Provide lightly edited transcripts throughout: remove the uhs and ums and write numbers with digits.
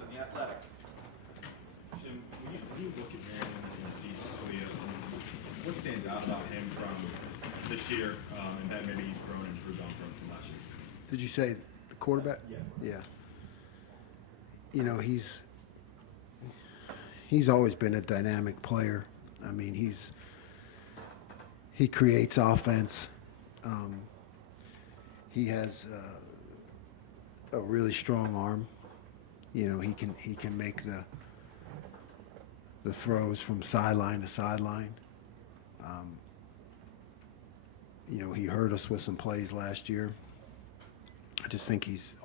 and The Athletic. Jim, when you look at Marion and see Talia, what stands out about him from this year and that maybe he's grown and improved on from last year? Did you say the quarterback? Yeah. Yeah. You know, he's always been a dynamic player. I mean, he creates offense. He has a really strong arm. You know, he can make the throws from sideline to sideline. You know, he hurt us with some plays last year. I just think he's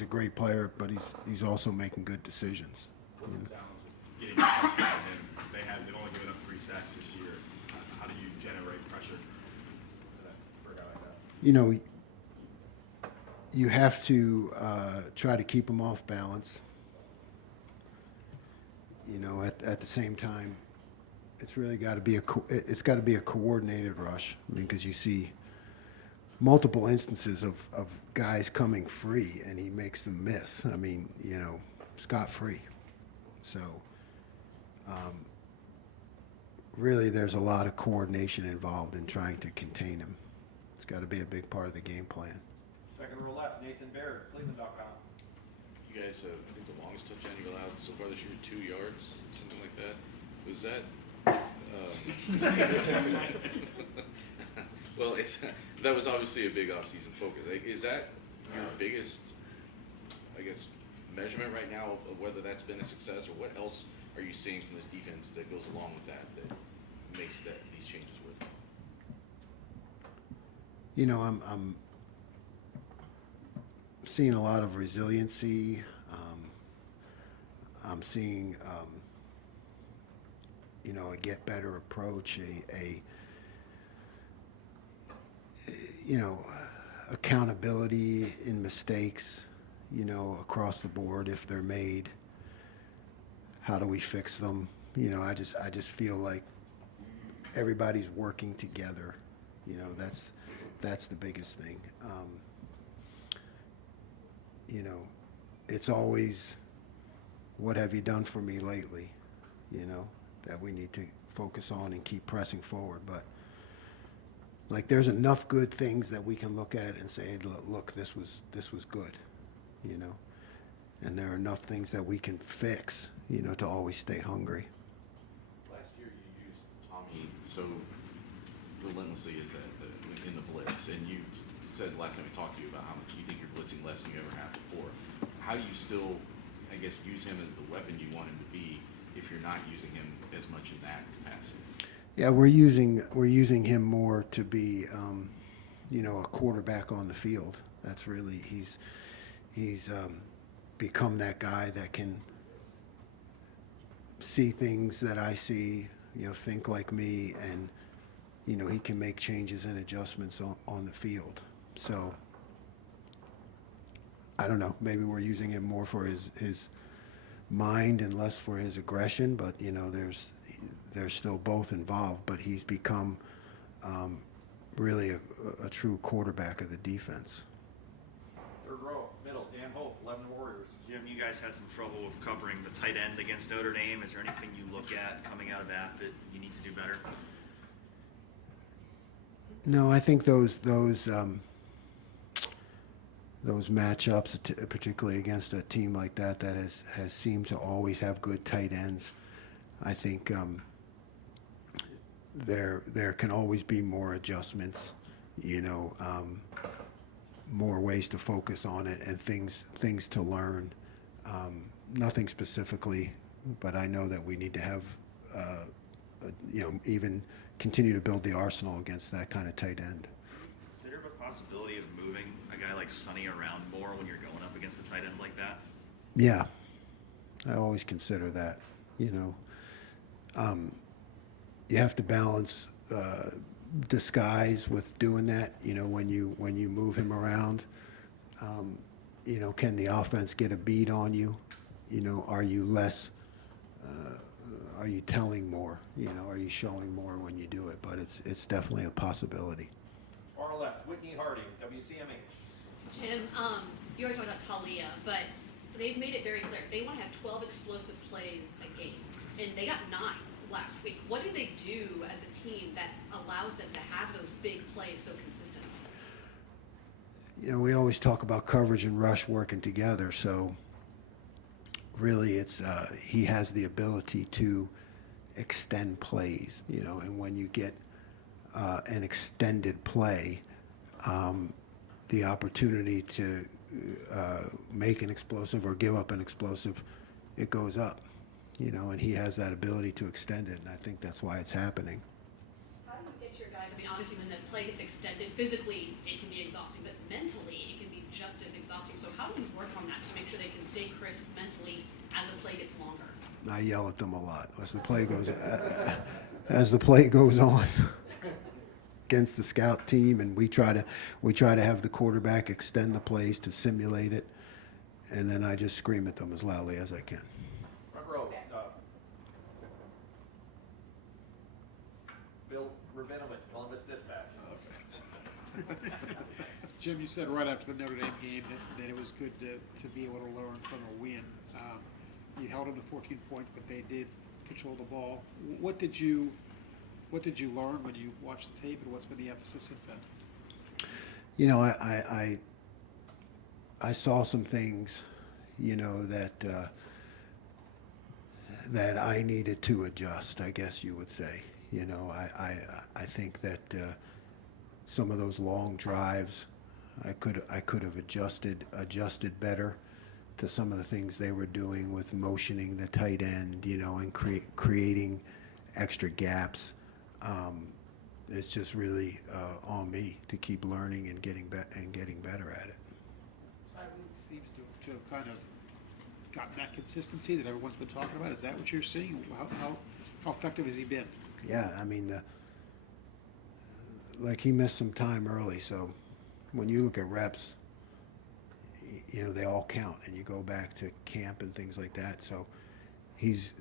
a great player, but he's also making good decisions. What's the challenge of getting pressure on him? They've only given up 3 sacks this year. How do you generate pressure for a guy like that? You know, you have to try to keep him off balance. You know, at the same time, it's really got to be a coordinated rush. I mean, because you see multiple instances of guys coming free and he makes them miss. I mean, you know, scot-free. So really there's a lot of coordination involved in trying to contain him. It's got to be a big part of the game plan. Second row left, Nathan Baird, Cleveland.com. You guys have, I think the longest touchdown you allowed so far this year, 2 yards, something like that. Was that? Well, that was obviously a big off-season focus. Like, is that your biggest, I guess, measurement right now of whether that's been a success, or what else are you seeing from this defense that goes along with that makes these changes work? You know, I'm seeing a lot of resiliency. I'm seeing, you know, a get better approach, you know, accountability in mistakes, you know, across the board if they're made. How do we fix them? You know, I just feel like everybody's working together. You know, that's the biggest thing. You know, it's always, what have you done for me lately? You know, that we need to focus on and keep pressing forward. But like, there's enough good things that we can look at and say, look, this was good, you know. And there are enough things that we can fix, you know, to always stay hungry. Last year you used Tommy so relentlessly in the blitz, and you said last time we talked to you about how much you think you're blitzing less than you ever have before. How do you still, I guess, use him as the weapon you want him to be if you're not using him as much in that capacity? Yeah, we're using him more to be, you know, a quarterback on the field. That's really, he's become that guy that can see things that I see, you know, think like me, and, you know, he can make changes and adjustments on the field. So I don't know, maybe we're using him more for his mind and less for his aggression, but, you know, they're still both involved, but he's become really a true quarterback of the defense. Third row, middle, Dan Hope, 11 Warriors. Jim, you guys had some trouble with covering the tight end against Notre Dame. Is there anything you look at coming out of that you need to do better? No, I think those matchups, particularly against a team like that has seemed to always have good tight ends, I think there can always be more adjustments, you know, more ways to focus on it and things to learn. Nothing specifically, but I know that we need to have, you know, even continue to build the arsenal against that kind of tight end. Consider the possibility of moving a guy like Sonny around more when you're going up against a tight end like that? Yeah, I always consider that, you know. You have to balance disguise with doing that, you know, when you move him around. You know, can the offense get a beat on you? You know, are you less, are you telling more? You know, are you showing more when you do it? But it's definitely a possibility. Far left, Whitney Harding, WCMH. Jim, you already talked about Talia, but they've made it very clear. They want to have 12 explosive plays a game, and they got 9 last week. What do they do as a team that allows them to have those big plays so consistently? You know, we always talk about coverage and rush working together, so really it's he has the ability to extend plays, you know, and when you get an extended play, the opportunity to make an explosive or give up an explosive, it goes up, you know, and he has that ability to extend it, and I think that's why it's happening. How do you get your guys? I mean, obviously, when the play gets extended, physically it can be exhausting, but mentally it can be just as exhausting. So how do you work on that to make sure they can stay crisp mentally as a play gets longer? I yell at them a lot as the play goes on against the scout team, and we try to have the quarterback extend the plays to simulate it, and then I just scream at them as loudly as I can. Front row, Bill Rabinowitz, Columbus Dispatch. Jim, you said right after the Notre Dame game that it was good to be able to learn from a win. You held them to 14 points, but they did control the ball. What did you learn when you watched the tape, and what's been the emphasis since then? You know, I saw some things, you know, that I needed to adjust, I guess you would say. You know, I think that some of those long drives, I could have adjusted better to some of the things they were doing with motioning the tight end, you know, and creating extra gaps. It's just really on me to keep learning and getting better at it. Seems to have kind of gotten that consistency that everyone's been talking about. Is that what you're seeing? How effective has he been? Yeah, I mean, like he missed some time early, so when you look at reps, you know, they all count, and you go back to camp and things like that. So he's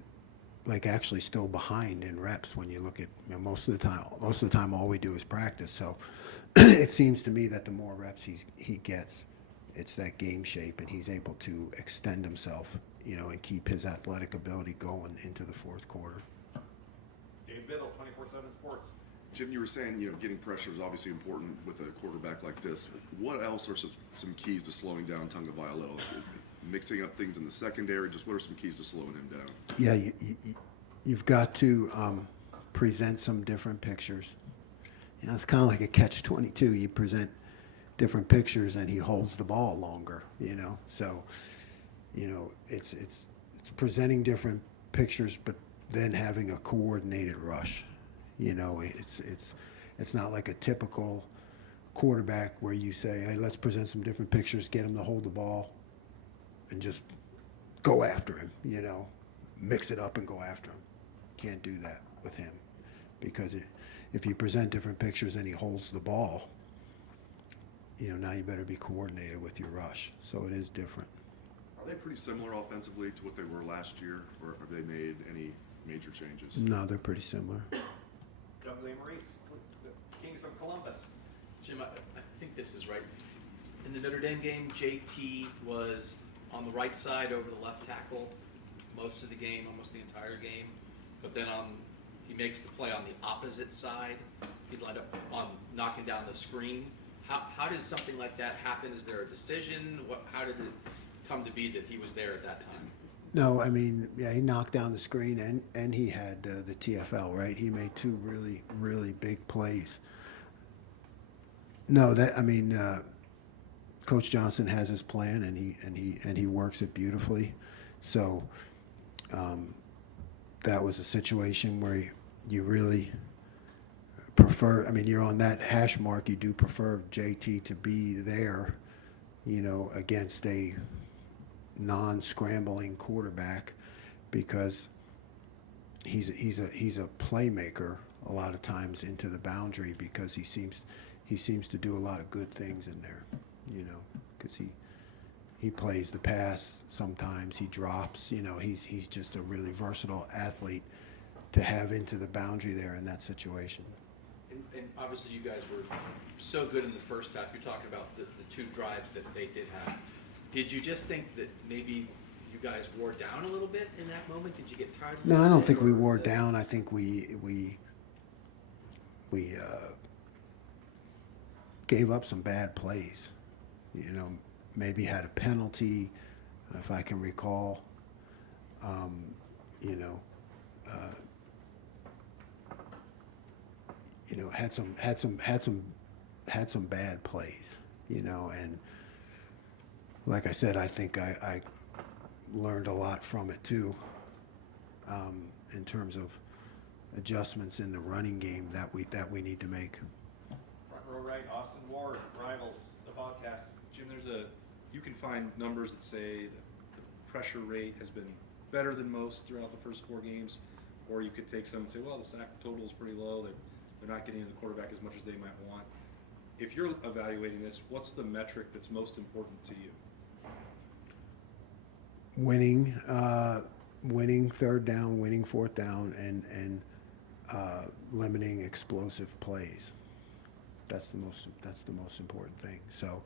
like actually still behind in reps when you look at, you know, most of the time all we do is practice. So it seems to me that the more reps he gets, it's that game shape, and he's able to extend himself, you know, and keep his athletic ability going into the fourth quarter. Dave Biddle, 24/7 Sports. Jim, you were saying, you know, getting pressure is obviously important with a quarterback like this. What else are some keys to slowing down Tagovailoa? Mixing up things in the secondary, just what are some keys to slowing him down? Yeah, you've got to present some different pictures. You know, it's kind of like a catch-22. You present different pictures, and he holds the ball longer. You know, so you know it's presenting different pictures, but then having a coordinated rush. You know, it's not like a typical quarterback where you say, hey, let's present some different pictures, get him to hold the ball, and just go after him, you know, mix it up and go after him. Can't do that with him, because if you present different pictures and he holds the ball, you know, now you better be coordinated with your rush. So it is different. Are they pretty similar offensively to what they were last year, or have they made any major changes? No, they're pretty similar. Doug Maurice, the Kings of Columbus. Jim, I think this is right. In the Notre Dame game, JT was on the right side over the left tackle most of the game, almost the entire game. But then he makes the play on the opposite side. He's lined up on knocking down the screen. How does something like that happen? Is there a decision? How did it come to be that he was there at that time? No, I mean, yeah, he knocked down the screen, and he had the TFL, right? He made 2 really, really big plays. No, Coach Johnson has his plan, and he works it beautifully. So that was a situation where you really prefer. I mean, you're on that hash mark. You do prefer JT to be there, you know, against a non-scrambling quarterback, because he's a playmaker a lot of times into the boundary, because he seems to do a lot of good things in there, you know, because he plays the pass sometimes, he drops, you know, he's just a really versatile athlete to have into the boundary there in that situation. And obviously you guys were so good in the first half. You're talking about the 2 drives that they did have. Did you just think that maybe you guys wore down a little bit in that moment? Did you get tired? No, I don't think we Or wore the- down. I think we gave up some bad plays. You know, maybe had a penalty, if I can recall. You know, had some bad plays. You know, and like I said, I think I learned a lot from it too, in terms of adjustments in the running game that we need to make. Front row right, Austin Ward, Rivals, the podcast. Jim, you can find numbers that say that the pressure rate has been better than most throughout the first 4 games, or you could take some and say, well, the sack total is pretty low. They're not getting to the quarterback as much as they might want. If you're evaluating this, what's the metric that's most important to you? Winning third down, winning fourth down, and limiting explosive plays. That's the most important thing. So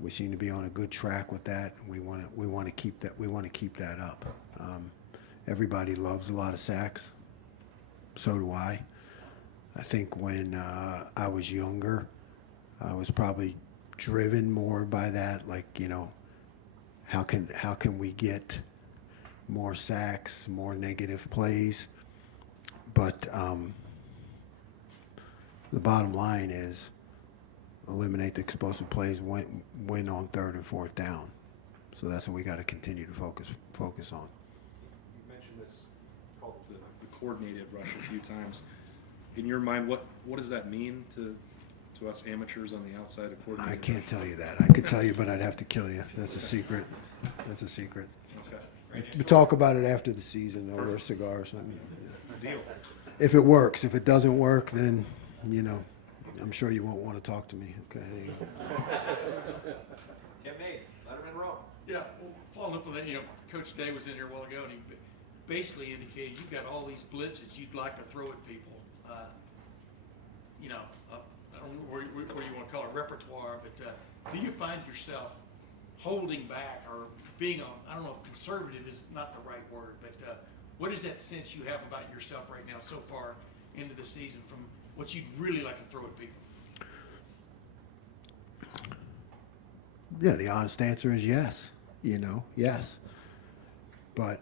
we seem to be on a good track with that. We want to keep that up. Everybody loves a lot of sacks. So do I. I think when I was younger, I was probably driven more by that, like, you know, how can we get more sacks, more negative plays? But the bottom line is eliminate the explosive plays, win on third and fourth down. So that's what we got to continue to focus on. You mentioned this called the coordinated rush a few times. In your mind, what does that mean to us amateurs on the outside of coordinated I can't rush? tell you that. I could tell you, but I'd have to kill you. That's a secret. Okay. We talk about it after the season over a cigar or something. Deal. If it works. If it doesn't work, then, you know, I'm sure you won't want to talk to me. Okay, there you go. Tim Nate, Letterman Row. Yeah, well, following up on that, you know, Coach Day was in here a while ago, and he basically indicated you've got all these blitzes you'd like to throw at people. You know, I don't know what you want to call it, repertoire, but do you find yourself holding back or being on, I don't know if conservative is not the right word, but what is that sense you have about yourself right now so far into the season from what you'd really like to throw at people? Yeah, the honest answer is yes. You know, yes. But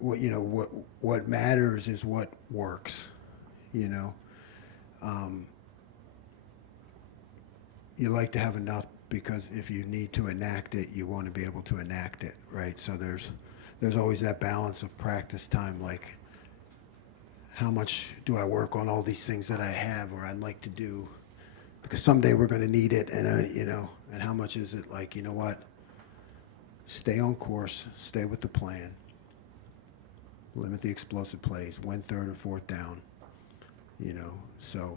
what matters is what works. You know, you like to have enough, because if you need to enact it, you want to be able to enact it, right? So there's always that balance of practice time, like how much do I work on all these things that I have or I'd like to do, because someday we're going to need it, and you know, and how much is it, like, you know what, stay on course, stay with the plan, limit the explosive plays, win third or fourth down, you know. So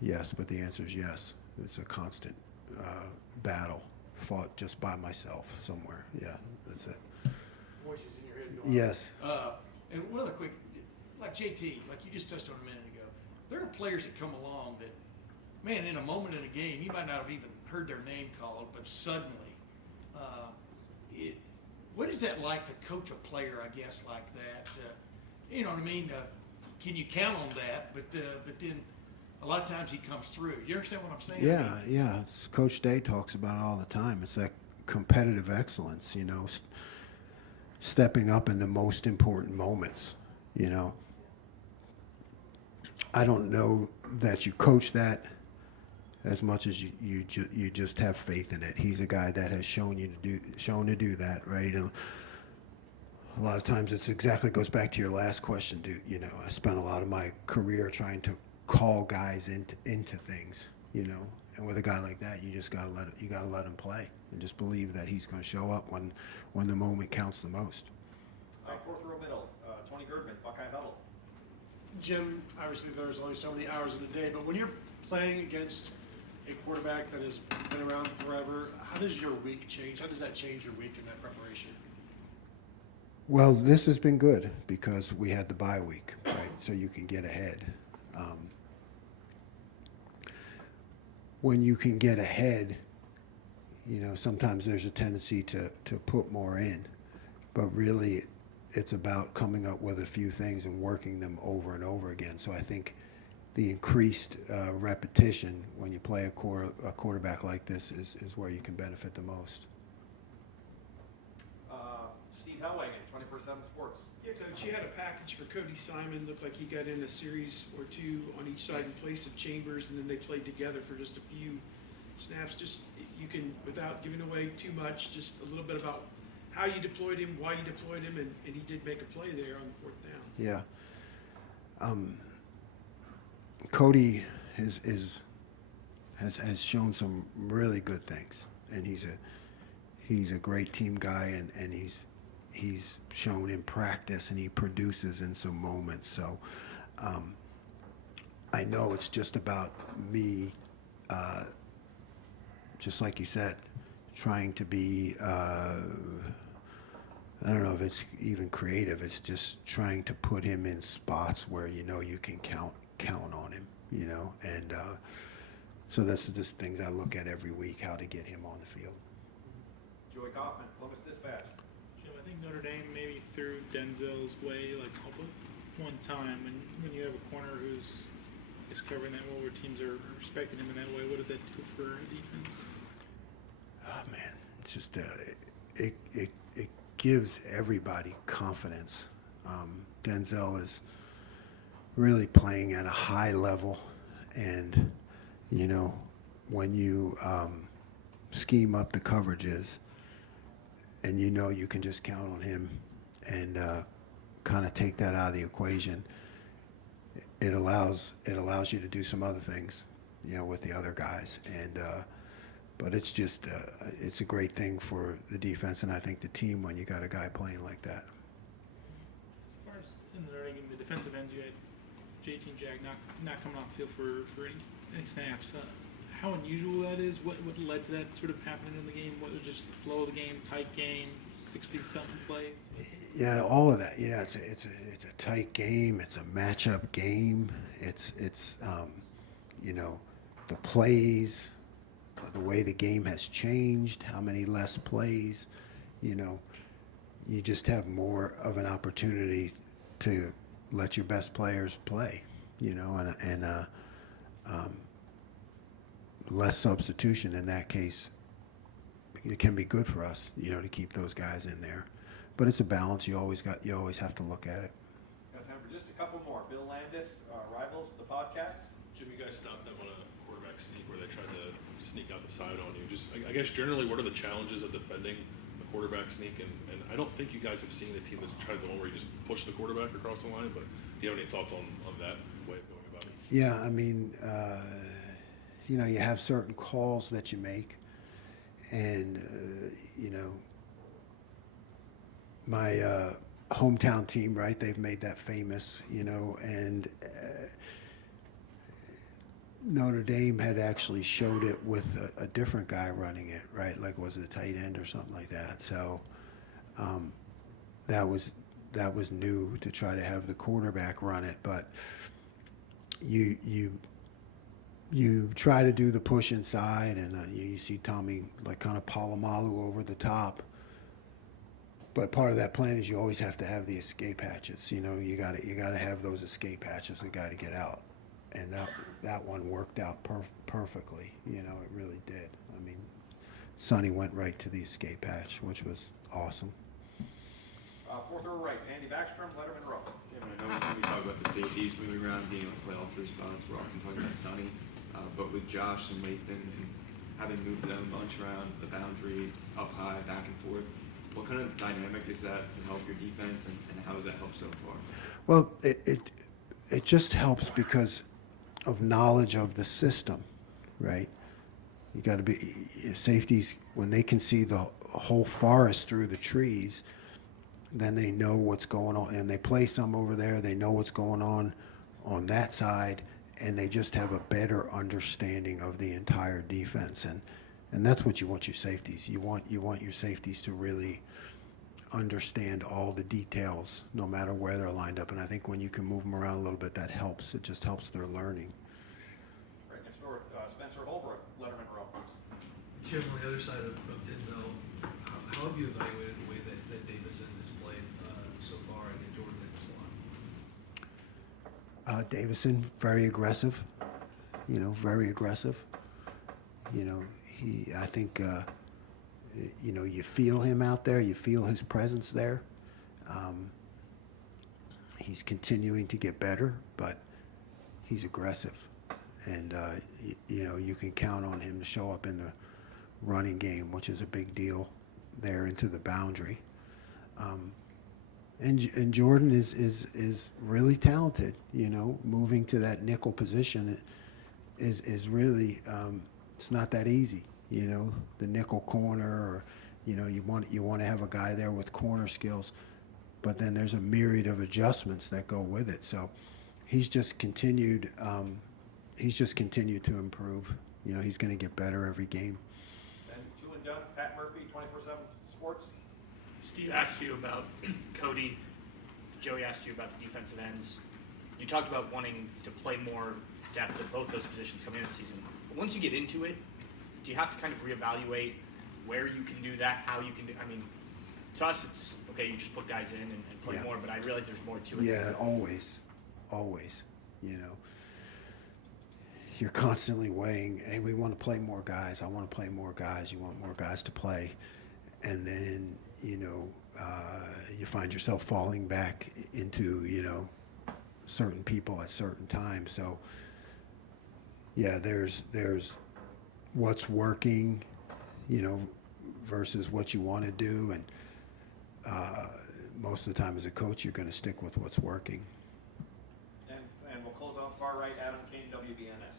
yes, but the answer is yes. It's a constant battle fought just by myself somewhere. Yeah, that's it. Voices in your head going on. Yes. And one other quick, like JT, like you just touched on a minute ago, there are players that come along that, man, in a moment in a game, you might not have even heard their name called, but suddenly, what is that like to coach a player, I guess, like that? You know what I mean? Can you count on that? But then a lot of times he comes through. You understand what I'm saying? Yeah. Coach Day talks about it all the time. It's that competitive excellence, you know, stepping up in the most important moments, you know. I don't know that you coach that as much as you just have faith in it. He's a guy that has shown to do that, right? And a lot of times it's exactly goes back to your last question, dude. You know, I spent a lot of my career trying to call guys into things, you know. And with a guy like that, you just gotta let him play and just believe that he's going to show up when the moment counts the most. Fourth row middle, Tony Gergman, Buckeye Huddle. Jim, obviously there's only so many hours in a day, but when you're playing against a quarterback that has been around forever, how does your week change? How does that change your week in that preparation? Well, this has been good because we had the bye week, right? So you can get ahead. when you can get ahead, you know, sometimes there's a tendency to put more in, but really it's about coming up with a few things and working them over and over again. So I think the increased repetition when you play a quarterback like this is where you can benefit the most. Steve Hellwagon, 24/7 Sports. Yeah, Coach, you had a package for Cody Simon. Looked like he got in a series or two on each side in place of Chambers, and then they played together for just a few snaps. Just if you can, without giving away too much, just a little bit about how you deployed him, why you deployed him, and he did make a play there on the 4th down. Yeah. Cody has shown some really good things, and he's a great team guy, and he's shown in practice, and he produces in some moments. So I know it's just about me, just like you said, trying to be, I don't know if it's even creative. It's just trying to put him in spots where you know you can count on him, you know, and so that's just things I look at every week, how to get him on the field. Joey Kaufman, Columbus Dispatch. Jim, I think Notre Dame maybe threw Denzel's way like one time, and when you have a corner who's covering that well, where teams are respecting him in that way, what does that do for defense? Oh man, it's just it gives everybody confidence. Denzel is really playing at a high level, and you know, when you scheme up the coverages and you know you can just count on him and kind of take that out of the equation, it allows you to do some other things, you know, with the other guys. And but it's just it's a great thing for the defense, and I think the team when you got a guy playing like that. As far as in the Notre Dame, the defensive ends, you had JT and Jack not coming off the field for any snaps. How unusual that is? What led to that sort of happening in the game? What was just the flow of the game, tight game, 60-something plays? Yeah, all of that. Yeah, it's a tight game. It's a matchup game. It's you know, the plays, the way the game has changed, how many less plays. You know, you just have more of an opportunity to let your best players play. You know, and less substitution in that case. It can be good for us, you know, to keep those guys in there. But it's a balance. You always have to look at it. Got time for just a couple more. Bill Landis, Rivals, the podcast. Jim, you guys stopped them on a quarterback sneak where they tried to sneak out the side on you. Just, I guess, generally, what are the challenges of defending a quarterback sneak? And I don't think you guys have seen a team that tries the one where you just push the quarterback across the line, but do you have any thoughts on that way of going about it? Yeah, I mean, you know, you have certain calls that you make, and you know, my hometown team, right? They've made that famous, you know, and Notre Dame had actually showed it with a different guy running it, right? Like, was it a tight end or something like that? So that was new to try to have the quarterback run it, but you try to do the push inside, and you see Tommy like kind of Palomalu over the top. But part of that plan is you always have to have the escape hatches. You know, you gotta have those escape hatches. The guy to get out, and that one worked out perfectly. You know, it really did. I mean, Sonny went right to the escape hatch, which was awesome. Fourth row right, Andy Backstrom, Letterman Row. Yeah, I know when we talk about the safeties moving around, being able to play all three spots, we're often talking about Sonny. But with Josh and Lathan and having moved them a bunch around the boundary, up high, back and forth, what kind of dynamic is that to help your defense, and how has that helped so far? Well, it just helps because of knowledge of the system, right? You got to be safeties when they can see the whole forest through the trees. Then they know what's going on, and they play some over there. They know what's going on that side, and they just have a better understanding of the entire defense. And that's what you want your safeties. You want your safeties to really understand all the details, no matter where they're lined up. And I think when you can move them around a little bit, that helps. It just helps their learning. Right next door, Spencer Holbrook, Jim, on the other side of Denzel, how have you evaluated the way that Davison has played so far, and then Jordan in this line? Davison, very aggressive. Very aggressive. I think, you feel him out there. You feel his presence there. He's continuing to get better, but he's aggressive. And, you can count on him to show up in the running game, which is a big deal there into the boundary. And Jordan is really talented, moving to that nickel position is really, it's not that easy, the nickel corner, or, you want to have a guy there with corner skills, but then there's a myriad of adjustments that go with it. So he's just continued to improve. He's going to get better every game. And two and done, Pat Murphy, 24/7 Sports. Steve asked you about Cody. Joey asked you about the defensive ends. You talked about wanting to play more depth at both those positions coming into the season. But once you get into it, do you have to kind of reevaluate where you can do that, how you can do? I mean, to us, it's okay. You just put guys in and play Yeah. more. But I realize there's more to it. Yeah, always. You're constantly weighing, hey, we want to play more guys. I want to play more guys. You want more guys to play. And then, you find yourself falling back into, certain people at certain times. So, yeah, there's what's working, versus what you want to do. And most of the time as a coach, you're going to stick with what's working. And we'll close out far right, Adam Kane, WBNS.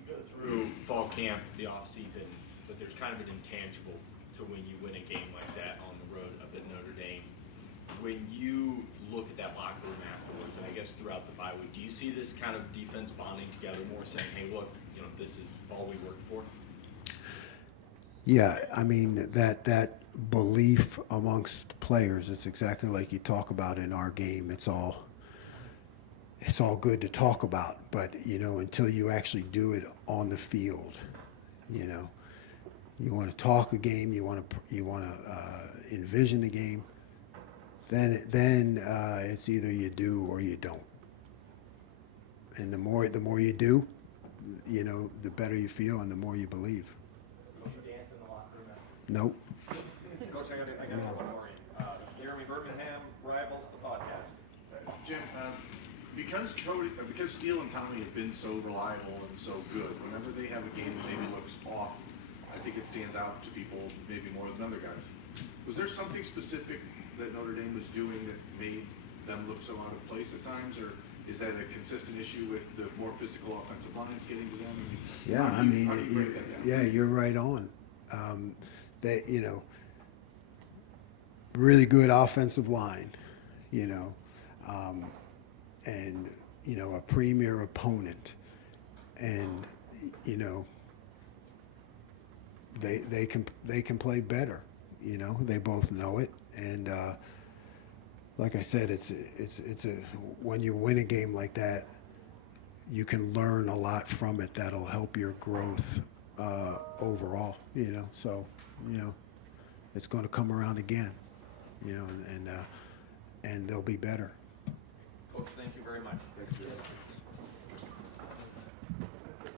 You go through fall camp, the off season, but there's kind of an intangible to when you win a game like that on the road up at Notre Dame. When you look at that locker room afterwards, and I guess throughout the bye week, do you see this kind of defense bonding together more, saying, hey, look, this is all we worked for? Yeah, I mean, that belief amongst players, it's exactly like you talk about in our game. It's all good to talk about, but, until you actually do it on the field, you want to talk a game, you want to envision the game, then it's either you do or you don't. And the more you do, the better you feel and the more you believe. Coach dance in the locker room. Nope. Coach, I got one more in. Jeremy Birmingham, Rivals, the podcast. Jim, because Steele and Tommy have been so reliable and so good, whenever they have a game that maybe looks off, I think it stands out to people maybe more than other guys. Was there something specific that Notre Dame was doing that made them look so out of place at times, or is that a consistent issue with the more physical offensive lines getting to them? Yeah, how do you break that down? Yeah, you're right on. They, really good offensive line, and a premier opponent, and they can play better. They both know it, and like I said, it's when you win a game like that, you can learn a lot from it that'll help your growth overall. So it's going to come around again. And they'll be better. Coach, thank you very much.